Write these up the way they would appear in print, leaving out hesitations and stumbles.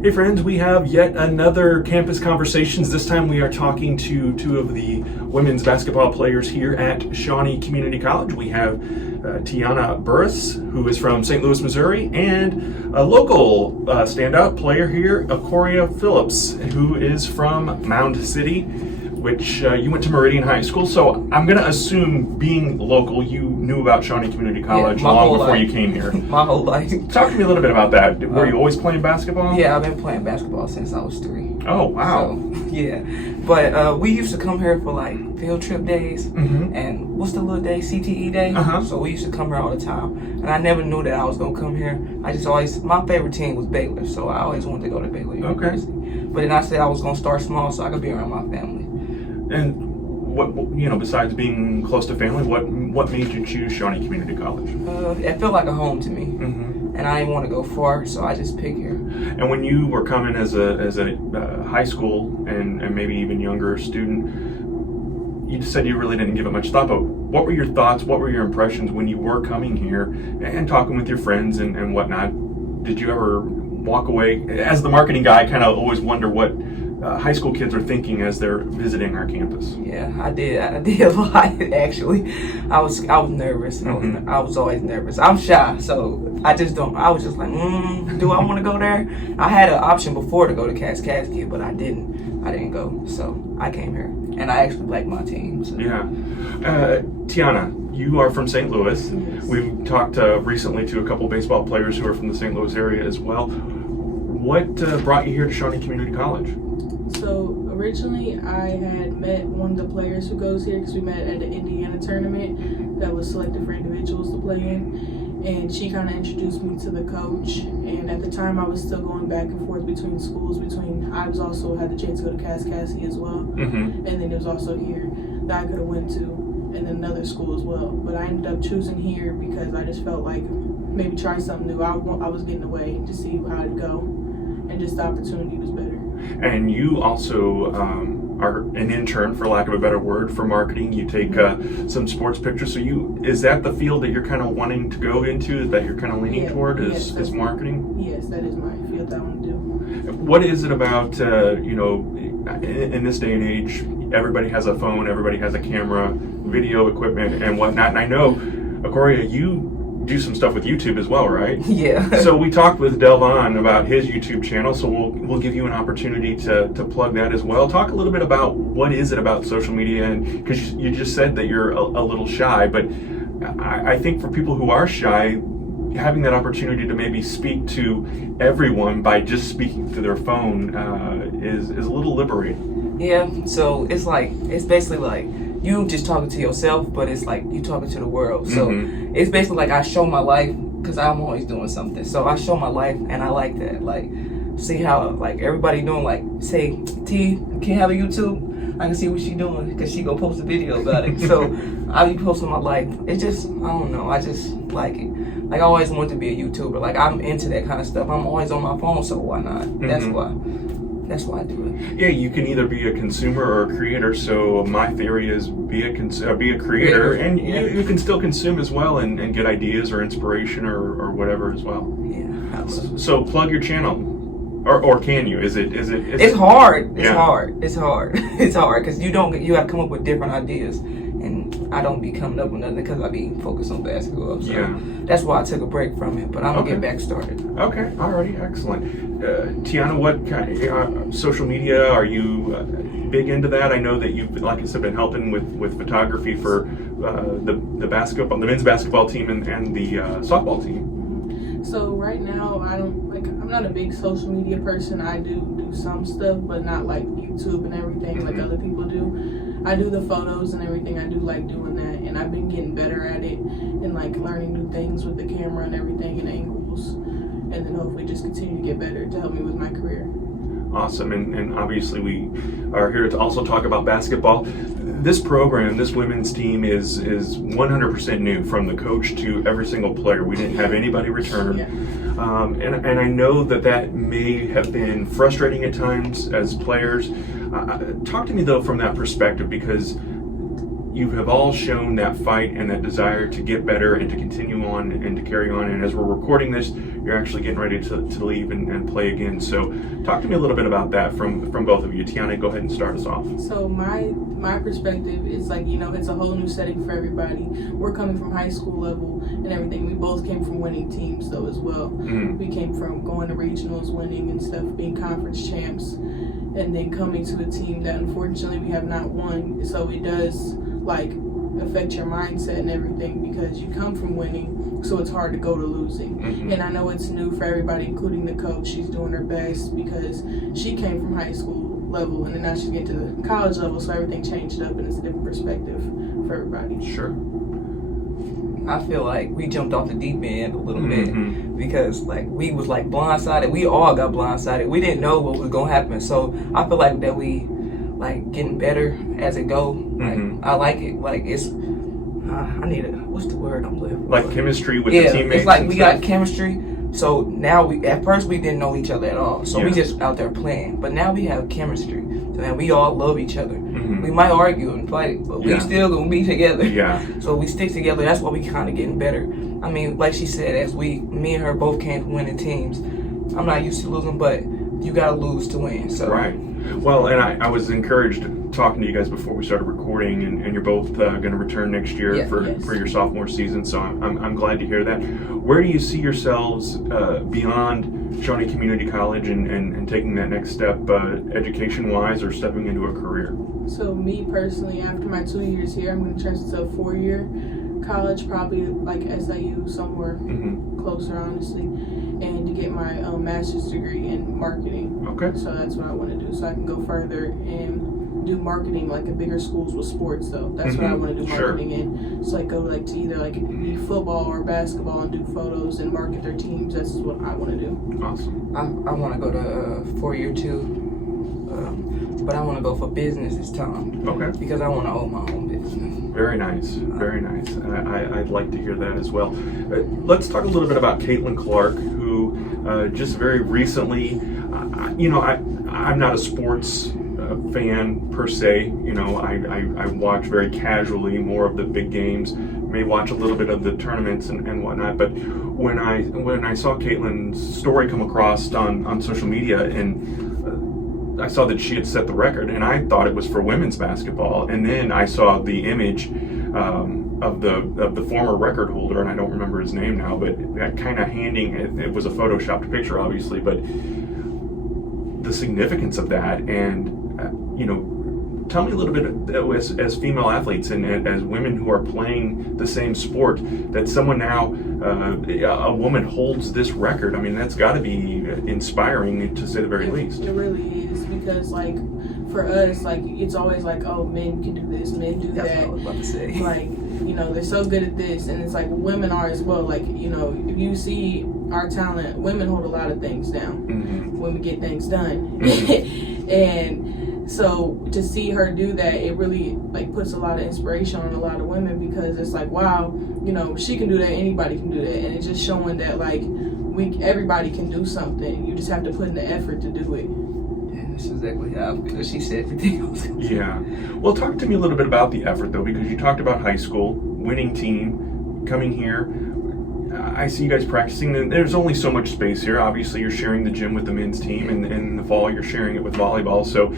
Hey friends, we have yet another Campus Conversations. This time we are talking to two of the women's basketball players here at Shawnee Community College. We have T'yonna Burris, who is from St. Louis, Missouri, and a local standout player here, Phillips, who is from Mound City, which you went to Meridian High School. So I'm going to assume, being local, you knew about Shawnee Community College long before you came here. My whole life. Talk to me a little bit about that. Were you always playing basketball? Yeah, I've been playing basketball since I was 3. Oh, wow. So, yeah. But we used to come here for like field trip days. And what's the little day? CTE day? So we used to come here all the time. And I never knew that I was going to come here. I just always, my favorite team was Baylor. So I always wanted to go to Baylor University. But then I said I was going to start small so I could be around my family. And what, besides being close to family, what made you choose Shawnee Community College? It felt like a home to me. And I didn't want to go far, so I just picked here. And when you were coming as a high school and maybe even younger student, you said you really didn't give it much thought, but what were your thoughts, what were your impressions when you were coming here and talking with your friends and whatnot? Did you ever walk away, as the marketing guy, kind of always wonder what high school kids are thinking as they're visiting our campus? Yeah, I did a lot, actually. I was nervous. I was always nervous. I'm shy, so I was just like, do I want to go there? I had an option before to go to Cascade, but I didn't go, so I came here. And I actually like my team. So. Yeah. T'yonna, you are from St. Louis. Yes. We've talked recently to a couple baseball players who are from the St. Louis area as well. What brought you here to Shawnee Community College? So originally I had met one of the players who goes here because we met at the Indiana tournament that was selected for individuals to play in, and she kind of introduced me to the coach. And at the time I was still going back and forth between schools. I was also had the chance to go to Cascade as well, and then it was also here that I could have went to, and then another school as well. But I ended up choosing here because I just felt like maybe try something new. I was getting away to see how it'd go, and just the opportunity was better. And you also are an intern, for lack of a better word, for marketing. You take some sports pictures. So is that the field that you're kind of wanting to go into, that you're kind of leaning toward, is marketing? Yes, that is my field I want to do. What is it about, in this day and age, everybody has a phone, everybody has a camera, video equipment, and whatnot. And I know, Akoria, you do some stuff with YouTube as well, right? Yeah. So we talked with Delvon about his YouTube channel, so we'll give you an opportunity to plug that as well. Talk a little bit about what is it about social media, and because you just said that you're a little shy, but I think for people who are shy, having that opportunity to maybe speak to everyone by just speaking through their phone is a little liberating. Yeah. So it's basically like you just talking to yourself, but it's like you talking to the world. So it's basically like I show my life because I'm always doing something. So I show my life, and I like that. Like, see how like everybody doing. Like, say, T, can you have a YouTube? I can see what she doing because she gonna post a video about it. So I be posting my life. It's just, I don't know. I just like it. Like, I always wanted to be a YouTuber. Like, I'm into that kind of stuff. I'm always on my phone, so why not? That's why I do it. Yeah, you can either be a consumer or a creator. So my theory is be a creator, and you can still consume as well and get ideas or inspiration or whatever as well. Yeah. So plug your channel. Or can you? It's hard. It's hard because you have to come up with different ideas, and I don't be coming up with nothing because I be focused on basketball. So that's why I took a break from it, but I'm gonna get back started. Okay, alrighty, excellent. T'yonna, what kind of social media are you big into that? I know that you've, like I said, been helping with photography for the men's basketball team and the softball team. So right now, I'm not a big social media person. I do some stuff, but not like YouTube and everything like other people do. I do the photos and everything. I do like doing that, and I've been getting better at it and like learning new things with the camera and everything and angles, and then hopefully just continue to get better to help me with my career. Awesome, and obviously we are here to also talk about basketball. This program, this women's team is 100% new, from the coach to every single player. We didn't have anybody return. And I know that may have been frustrating at times as players. Talk to me though from that perspective, because you have all shown that fight and that desire to get better and to continue on and to carry on. And as we're recording this, you're actually getting ready to leave and play again. So talk to me a little bit about that from both of you. T'yonna, go ahead and start us off. So my perspective is like, it's a whole new setting for everybody. We're coming from high school level and everything. We both came from winning teams though as well. Mm-hmm. We came from going to regionals, winning and stuff, being conference champs, and then coming to a team that unfortunately we have not won. So it does like affect your mindset and everything because you come from winning, so it's hard to go to losing. Mm-hmm. And I know it's new for everybody, including the coach. She's doing her best because she came from high school level and then now she's getting to the college level, so everything changed up and it's a different perspective for everybody. Sure. I feel like we jumped off the deep end a little Mm-hmm. bit because like we was like blindsided. We all got blindsided. We didn't know what was gonna happen. So I feel like that we like getting better as it go. Like Mm-hmm. I like it. Like it's I need a what's the word I'm looking for? Like chemistry with the teammates. It's like and we stuff. got chemistry. So now at first we didn't know each other at all. So we Yeah. just out there playing. But now we have chemistry. So now we all love each other. Mm-hmm. We might argue and fight, but we Yeah. still gonna be together. Yeah. So we stick together. That's why we kind of getting better. I mean, like she said, me and her both came from winning teams. I'm not used to losing, but you gotta lose to win. So Right. Well, and I was encouraged talking to you guys before we started recording, and you're both going to return next year Yeah. for your sophomore season. So I'm glad to hear that. Where do you see yourselves beyond Shawnee Community College and taking that next step, education-wise, or stepping into a career? So me personally, after my 2 years here, I'm going to transfer to a 4-year college, probably like SIU, somewhere Mm-hmm. closer, honestly, and to get my master's degree in marketing. Okay. So that's what I want to do, so I can go further and do marketing like in bigger schools with sports. Though that's what I want to do Sure. marketing in. So like go like to either like be football or basketball and do photos and market their teams. That's what I want to do. Awesome. I want to go to 4-year too, but I want to go for business this time Okay. because I want to own my own business. Very nice. Very nice. I'd like to hear that as well. Let's talk a little bit about Caitlin Clark, who just very recently, I'm not a sports fan per se. I watch very casually more of the big games, may watch a little bit of the tournaments and whatnot. But when I saw Caitlin's story come across on social media, and I saw that she had set the record, and I thought it was for women's basketball. And then I saw the image of the former record holder, and I don't remember his name now, but kind of handing it was a photoshopped picture, obviously, but the significance of that, and tell me a little bit as female athletes and as women who are playing the same sport, that someone now, a woman holds this record. I mean, that's got to be inspiring, to say the very least. It really is, because like for us, like it's always like, oh, men can do this, men do That's that. what I was about to say. Like, they're so good at this, and it's like women are as well. Like, if you see our talent, women hold a lot of things down Mm-hmm. when we get things done. Mm-hmm. And so to see her do that, it really like puts a lot of inspiration on a lot of women, because it's like, wow, she can do that, anybody can do that. And it's just showing that like everybody can do something. You just have to put in the effort to do it. That's exactly how I feel. She said everything else. Yeah. Well, talk to me a little bit about the effort, though, because you talked about high school, winning team, coming here. I see you guys practicing, and there's only so much space here. Obviously, you're sharing the gym with the men's team, and in the fall, you're sharing it with volleyball. So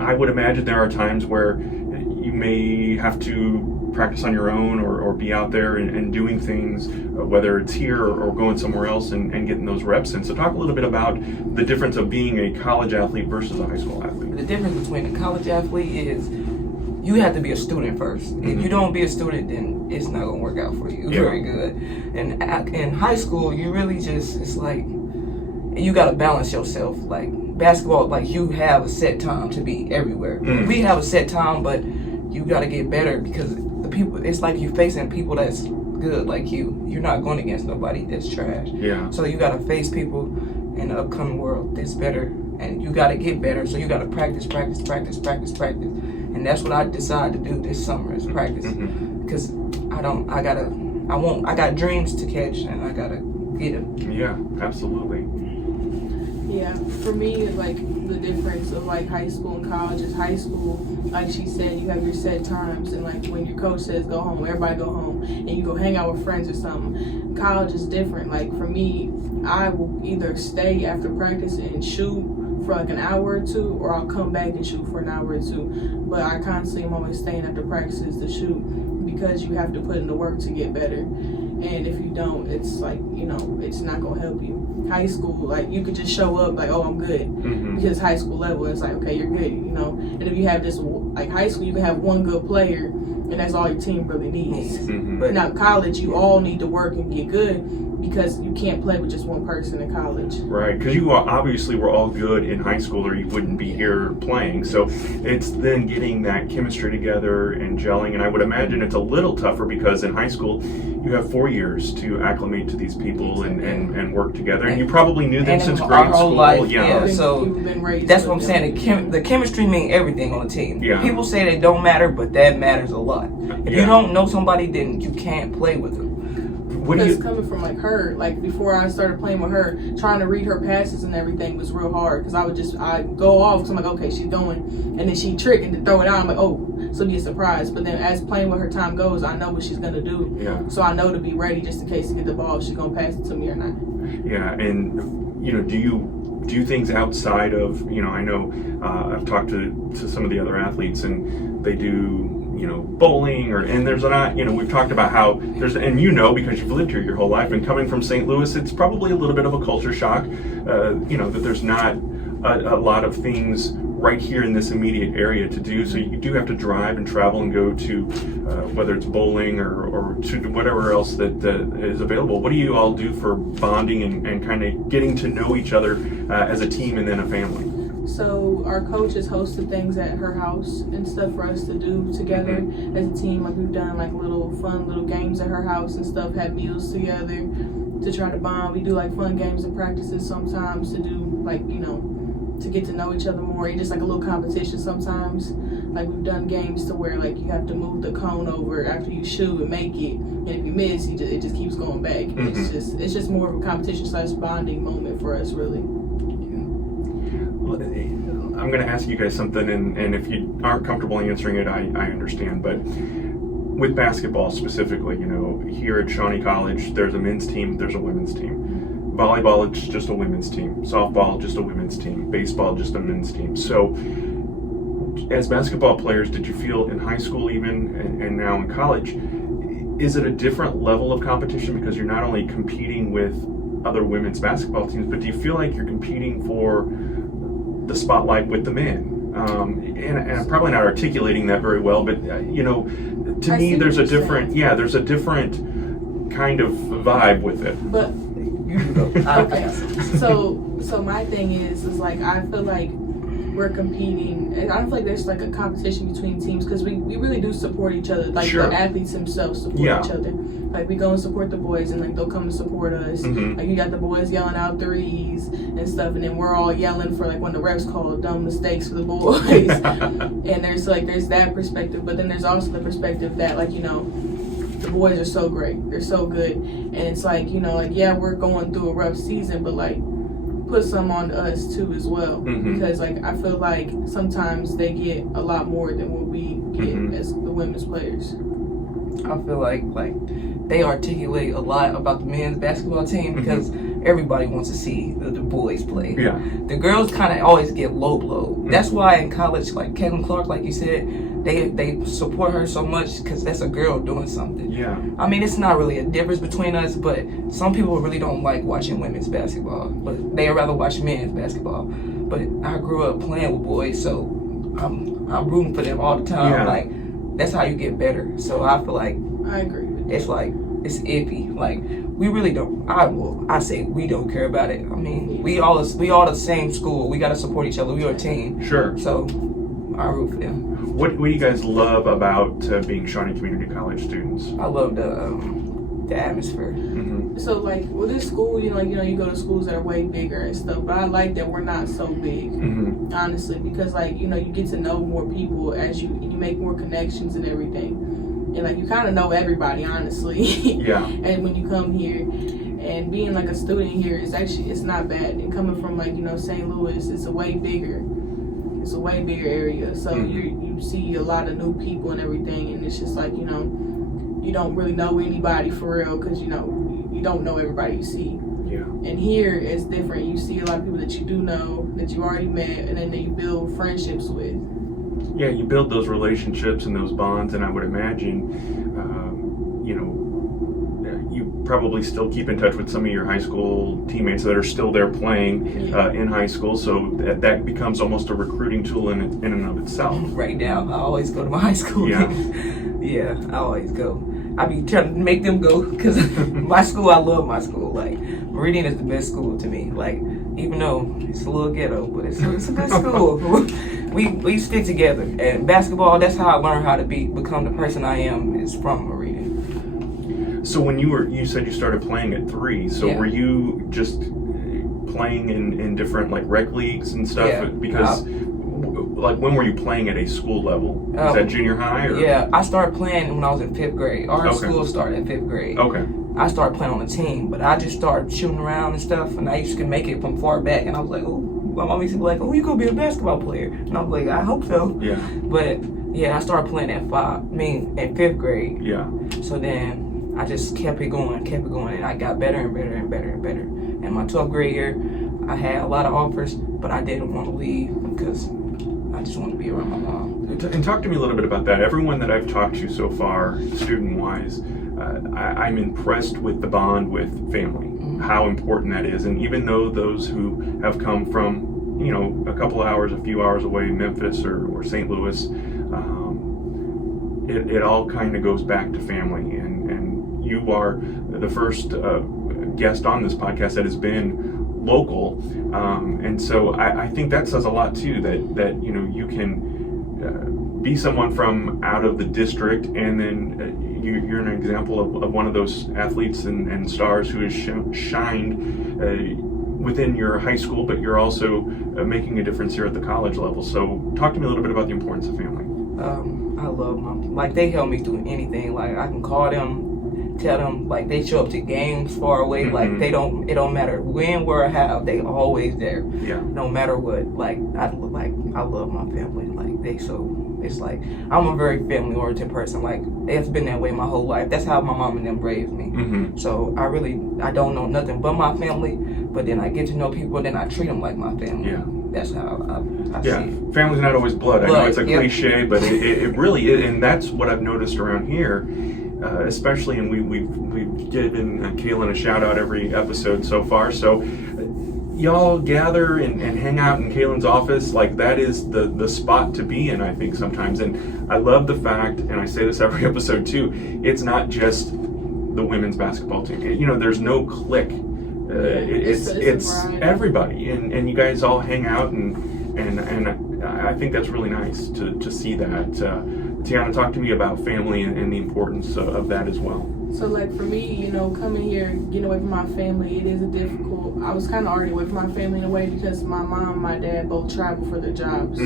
I would imagine there are times where you may have to practice on your own or be out there and doing things, whether it's here or going somewhere else and getting those reps in. So talk a little bit about the difference of being a college athlete versus a high school athlete. The difference between a college athlete is you have to be a student first. Mm-hmm. If you don't be a student, then it's not going to work out for you very good. And in high school, you really just, it's like, you got to balance yourself. Like basketball, like you have a set time to be everywhere. Mm. We have a set time, but you got to get better, because the people, it's like you facing people that's good like you. You're not going against nobody that's trash. Yeah. So you got to face people in the upcoming world that's better, and you got to get better. So you got to practice. And that's what I decided to do this summer, is practice. Mm-hmm. Because I got dreams to catch, and I got to get them. Yeah, absolutely. Yeah, for me, like the difference of like high school and college is high school, like she said, you have your set times, and like when your coach says go home, everybody go home, and you go hang out with friends or something. College is different. Like for me, I will either stay after practice and shoot for like an hour or two, or I'll come back and shoot for an hour or two. But I constantly am always staying after practices to shoot because you have to put in the work to get better. And if you don't, it's like, you know, it's not gonna help you. High school, like you could just show up like, oh, I'm good, because high school level, it's like, okay, you're good, you know. And if you have this, like high school, you can have one good player, and that's all your team really needs. But now college, you all need to work and get good, because you can't play with just one person in college. Right, because you obviously were all good in high school or you wouldn't be here playing. So it's then getting that chemistry together and gelling. And I would imagine it's a little tougher because in high school, you have 4 years to acclimate to these people and work together. And you probably knew them since grade whole school. Life, yeah. So that's what I'm saying. The chemistry means everything on the team. Yeah. People say they don't matter, but that matters a lot. If you don't know somebody, then you can't play with them. Because coming from like her, like before I started playing with her, trying to read her passes and everything was real hard, because I'd go off because I'm like, okay, she's going, and then she'd trick and to throw it out. I'm like, oh, so be a surprise. But then as playing with her time goes, I know what she's gonna do. Yeah. So I know to be ready just in case to get the ball, if she's gonna pass it to me or not. Yeah, and you know, do you do things outside of, you know, I know I've talked to some of the other athletes and they do, you know, bowling, and there's not, you know, we've talked about how there's, and you know, because you've lived here your whole life and coming from St. Louis, it's probably a little bit of a culture shock, you know, that there's not a lot of things right here in this immediate area to do. So you do have to drive and travel and go to whether it's bowling or to whatever else that is available. What do you all do for bonding and kind of getting to know each other as a team and then a family? So our coach has hosted things at her house and stuff for us to do together as a team. Like we've done like little games at her house and stuff, had meals together to try to bond. We do like fun games and practices sometimes to do like, you know, to get to know each other more. It's just like a little competition sometimes. Like we've done games to where like you have to move the cone over after you shoot and make it, and if you miss, it just keeps going back. It's just more of a competition / bonding moment for us, really. I'm going to ask you guys something, and if you aren't comfortable answering it, I understand. But with basketball specifically, you know, here at Shawnee College, there's a men's team, there's a women's team. Volleyball, it's just a women's team. Softball, just a women's team. Baseball, just a men's team. So as basketball players, did you feel in high school even, and now in college, is it a different level of competition because you're not only competing with other women's basketball teams, but do you feel like you're competing for the spotlight with the men? And I'm probably not articulating that very well, but you know, to me, there's a different kind of vibe with it. But okay, so my thing is like I feel like we're competing, and I don't feel like there's like a competition between teams because we really do support each other. Like the athletes themselves support each other. Like we go and support the boys, and like they'll come and support us. Like you got the boys yelling out threes and stuff, and then we're all yelling for like when the refs call dumb mistakes for the boys. And there's that perspective, but then there's also the perspective that like, you know, the boys are so great, they're so good, and it's like, you know, like yeah, we're going through a rough season, but like put some on us too as well, because like I feel like sometimes they get a lot more than what we get as the women's players. I feel like they articulate a lot about the men's basketball team because everybody wants to see the boys play. Yeah. The girls kind of always get low blow. That's why in college, like Caitlin Clark, like you said, they support her so much because that's a girl doing something. Yeah. I mean, it's not really a difference between us, but some people really don't like watching women's basketball, but they rather watch men's basketball. But I grew up playing with boys, so I'm rooting for them all the time. Yeah. Like, that's how you get better. So I feel like I agree with it's like it's iffy. Like we really don't. I say we don't care about it. I mean, we all the same school. We gotta support each other. We are a team. Sure. So I root for them. What do you guys love about being Shawnee Community College students? I love the atmosphere. So like with this school, you go to schools that are way bigger and stuff, but I like that we're not so big, honestly, because like, you know, you get to know more people as you make more connections and everything, and like you kind of know everybody, honestly. Yeah. And when you come here, And being like a student here is actually, it's not bad. And coming from like, you know, St. Louis, it's a way bigger area. So you see a lot of new people and everything, and it's just like, you know, you don't really know anybody for real, because you know, you don't know everybody you see. Yeah. And here it's different. You see a lot of people that you do know, that you already met, and then you build friendships with. Yeah, you build those relationships and those bonds, and I would imagine, you know, you probably still keep in touch with some of your high school teammates that are still there playing in high school, so that becomes almost a recruiting tool in and of itself. Right now, I always go to my high school games. Yeah, I always go. I be trying to make them go, because my school, I love my school. Like, Meridian is the best school to me. Like, even though it's a little ghetto, but it's a good school. We stick together. And basketball, that's how I learned how to become the person I am, is from Meridian. So when you said you started playing at 3, so were you just playing in different like rec leagues and stuff? Yeah. Because like, when were you playing at a school level? Was that junior high? Or? Yeah, I started playing when I was in 5th grade. Our school started in 5th grade. Okay. I started playing on a team, but I just started shooting around and stuff, and I used to make it from far back, and I was like, oh, my mom used to be like, oh, you gonna be a basketball player? And I was like, I hope so. Yeah. But yeah, I started playing at 5th grade. Yeah. So then I just kept it going, and I got better and better and better and better. And my 12th grade year, I had a lot of offers, but I didn't want to leave because I just wanted to be around my mom. And talk to me a little bit about that. Everyone that I've talked to so far, student-wise, I'm impressed with the bond with family, how important that is. And even though those who have come from, you know, a few hours away, Memphis or St. Louis, it all kind of goes back to family. And you are the first guest on this podcast that has been local, and so I think that says a lot too, that you know, you can be someone from out of the district, and then you're an example of one of those athletes and stars who has shined within your high school, but you're also making a difference here at the college level. So talk to me a little bit about the importance of family. I love mom. Like, they help me through anything. Like, I can call them, tell them, like, they show up to games far away. Like, it don't matter when, where, or how, they always there. Yeah. No matter what. Like, I love my family. Like, it's like, I'm a very family oriented person. Like, it's been that way my whole life. That's how my mom and them raised me. So I don't know nothing but my family, but then I get to know people, and then I treat them like my family. Yeah. That's how I see it. Family's not always blood. I know it's a cliche, but it really is, and that's what I've noticed around here, especially. And we've given Kaylin a shout out every episode so far. So y'all gather and hang out in Kaylin's office. Like, that is the spot to be in, I think, sometimes. And I love the fact, and I say this every episode too, it's not just the women's basketball team. You know, there's no clique. It's everybody, and you guys all hang out, and I think that's really nice to see that. T'yonna, talk to me about family and the importance of that as well. So, like, for me, you know, coming here, getting away from my family, it is I was kind of already away from my family in a way, because my mom and my dad both travel for their jobs.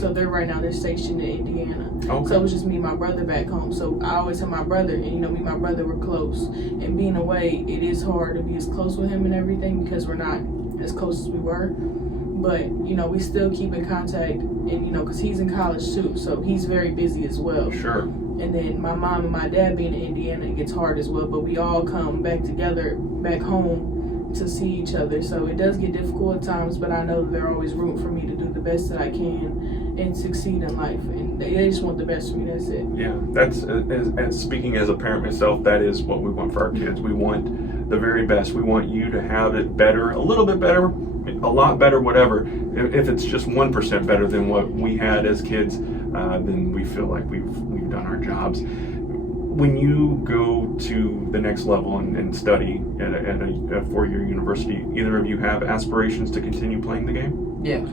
So they're stationed in Indiana. Okay. So it was just me and my brother back home. So I always had my brother, and, you know, me and my brother were close. And being away, it is hard to be as close with him and everything, because we're not as close as we were. But, you know, we still keep in contact, and, you know, because he's in college too, so he's very busy as well. Sure. And then my mom and my dad being in Indiana, it gets hard as well, but we all come back together, back home, to see each other. So it does get difficult at times, but I know that they're always rooting for me to do the best that I can and succeed in life. And they just want the best for me, that's it. Yeah, that's, as speaking as a parent myself, that is what we want for our kids. We want the very best. We want you to have it better, a little bit better, a lot better, whatever. If it's just 1% better than what we had as kids, then we feel like we've done our jobs. When you go to the next level and study at a 4-year university, either of you have aspirations to continue playing the game? Yeah.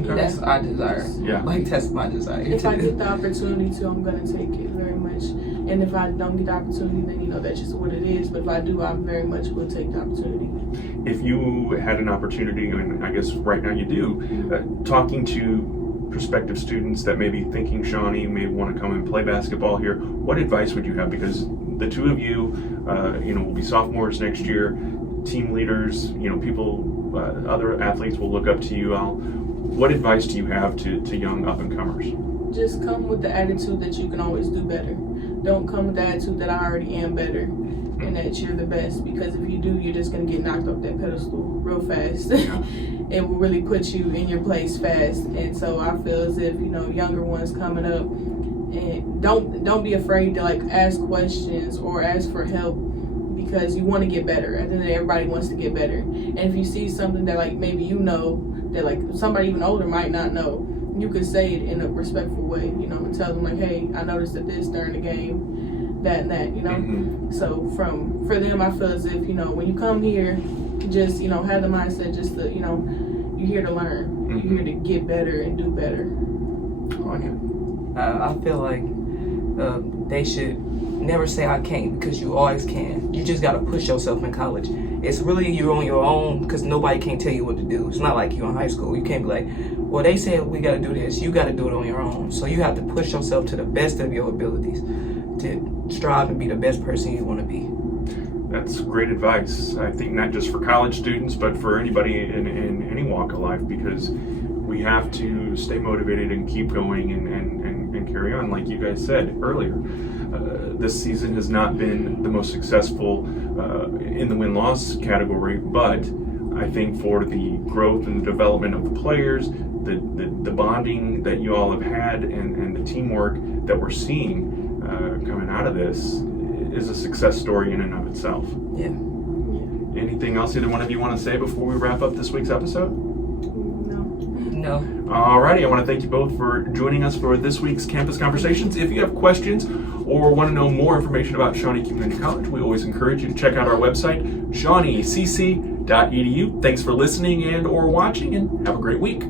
Okay. That's what I desire. Yeah. Like, that's my desire. If I get the opportunity to, I'm going to take it very much. And if I don't get the opportunity, then, you know, that's just what it is. But if I do, I very much will take the opportunity. If you had an opportunity, and I guess right now you do, talking to prospective students that may be thinking Shawnee may want to come and play basketball here, what advice would you have? Because the two of you, you know, will be sophomores next year. team leaders, people, other athletes will look up to you. What advice do you have to young up-and-comers? Just come with the attitude that you can always do better. Don't come with the attitude that I already am better and that you're the best, because if you do, you're just going to get knocked off that pedestal real fast. It will really put you in your place fast. And so I feel as if, younger ones coming up, and don't be afraid to ask questions or ask for help, because you want to get better. At the end of the day, everybody wants to get better. And if you see something that maybe that somebody even older might not know, you could say it in a respectful way, and tell them hey, I noticed that this during the game, that and that, Mm-hmm. So for them, I feel as if, when you come here, just, have the mindset just to, you're here to learn. Mm-hmm. You're here to get better and do better. I feel like they should never say I can't, because you always can. You just got to push yourself in college. It's really you're on your own, because nobody can tell you what to do. It's not like you in high school. You can't be like, well, they said we got to do this. You got to do it on your own. So you have to push yourself to the best of your abilities to strive and be the best person you want to be. That's great advice. I think not just for college students, but for anybody in any walk of life, because we have to stay motivated and keep going and carry on. Like you guys said earlier, this season has not been the most successful in the win-loss category, but I think for the growth and the development of the players, the bonding that you all have had, and the teamwork that we're seeing coming out of this is a success story in and of itself. Yeah. Anything else either one of you want to say before we wrap up this week's episode? No. Alrighty, I want to thank you both for joining us for this week's Campus Conversations. If you have questions or want to know more information about Shawnee Community College, we always encourage you to check out our website, shawneecc.edu. Thanks for listening and or watching, and have a great week.